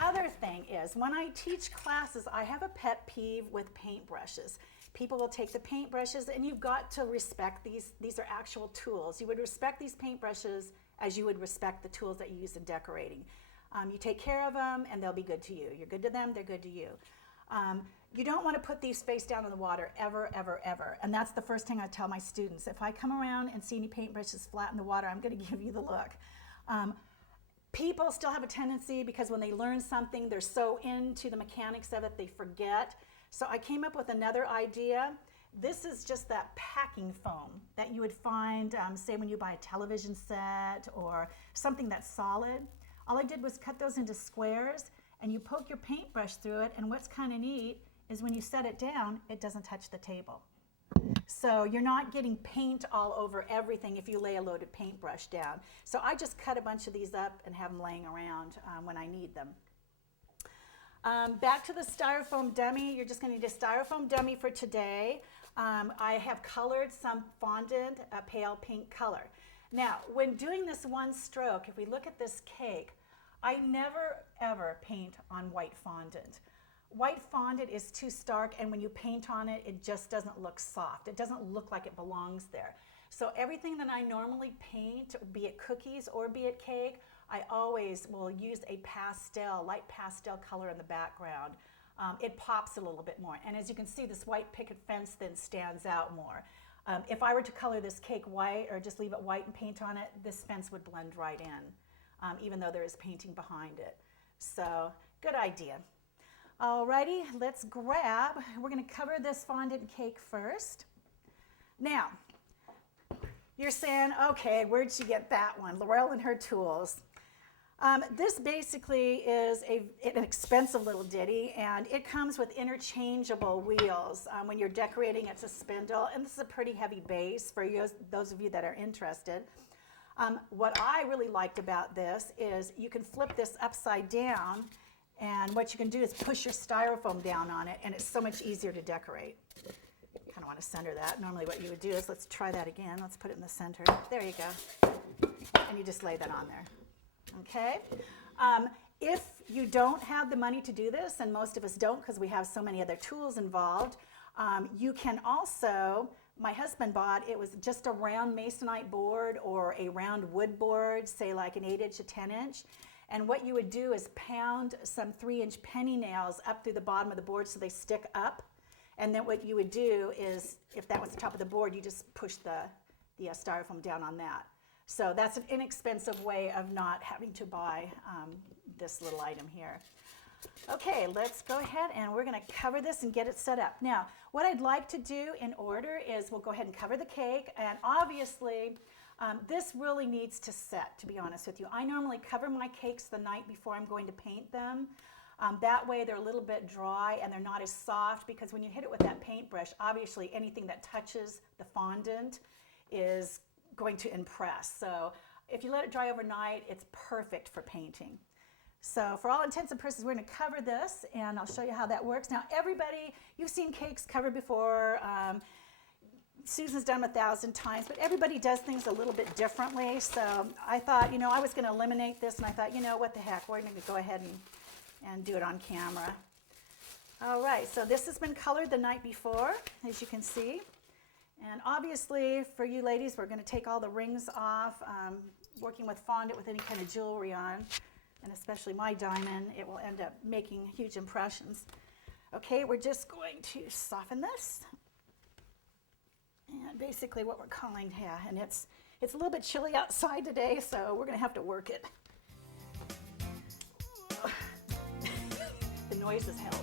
other thing is, when I teach classes, I have a pet peeve with paintbrushes. People will take the paintbrushes, and you've got to respect these. These are actual tools. You would respect these paintbrushes as you would respect the tools that you use in decorating. You take care of them, and they'll be good to you. You're good to them, they're good to you. You don't want to put these face down in the water ever, ever, ever. And that's the first thing I tell my students. If I come around and see any paintbrushes flat in the water, I'm going to give you the look. People still have a tendency, because when they learn something, they're so into the mechanics of it, they forget. So I came up with another idea. This is just that packing foam that you would find, say, when you buy a television set or something that's solid. All I did was cut those into squares, and you poke your paintbrush through it, and what's kind of neat is when you set it down, it doesn't touch the table. So you're not getting paint all over everything if you lay a loaded paintbrush down. So I just cut a bunch of these up and have them laying around when I need them. Back to the styrofoam dummy. You're just going to need a styrofoam dummy for today. I have colored some fondant, a pale pink color. Now, when doing this one stroke, if we look at this cake, I never ever paint on white fondant. White fondant is too stark, and when you paint on it, it just doesn't look soft. It doesn't look like it belongs there. So everything that I normally paint, be it cookies or be it cake, I always will use a pastel, light pastel color in the background. It pops a little bit more. And as you can see, this white picket fence then stands out more. If I were to color this cake white or just leave it white and paint on it, this fence would blend right in, even though there is painting behind it. So, good idea. Alrighty, let's grab, we're going to cover this fondant cake first. Now, you're saying, okay, where'd she get that one? Laure'l and her tools. This basically is an expensive little ditty, and it comes with interchangeable wheels. When you're decorating, it's a spindle, and this is a pretty heavy base for you, those of you that are interested. What I really liked about this is you can flip this upside down, and what you can do is push your styrofoam down on it, and it's so much easier to decorate. Kind of want to center that. Normally what you would do is, let's try that again. Let's put it in the center. There you go. And you just lay that on there. Okay? If you don't have the money to do this, and most of us don't because we have so many other tools involved, you can also, my husband bought, it was just a round masonite board or a round wood board, say like an 8-inch, a 10-inch. And what you would do is pound some 3-inch penny nails up through the bottom of the board so they stick up. And then what you would do is, if that was the top of the board, you just push the styrofoam down on that. So that's an inexpensive way of not having to buy this little item here. Okay, let's go ahead and we're going to cover this and get it set up. Now, what I'd like to do in order is we'll go ahead and cover the cake, and obviously this really needs to set, to be honest with you. I normally cover my cakes the night before I'm going to paint them. That way they're a little bit dry and they're not as soft, because when you hit it with that paintbrush, obviously anything that touches the fondant is going to impress. So if you let it dry overnight, it's perfect for painting. So for all intents and purposes, we're going to cover this, and I'll show you how that works. Now, everybody, you've seen cakes covered before. Susan's done them 1,000 times, but everybody does things a little bit differently. So I thought, I was going to eliminate this, and I thought, what the heck, we're going to go ahead and do it on camera. All right, so this has been colored the night before, as you can see. And obviously, for you ladies, we're going to take all the rings off. Working with fondant with any kind of jewelry on, and especially my diamond, it will end up making huge impressions. Okay, we're just going to soften this. And basically what we're calling, and it's a little bit chilly outside today, so we're going to have to work it. The noises help.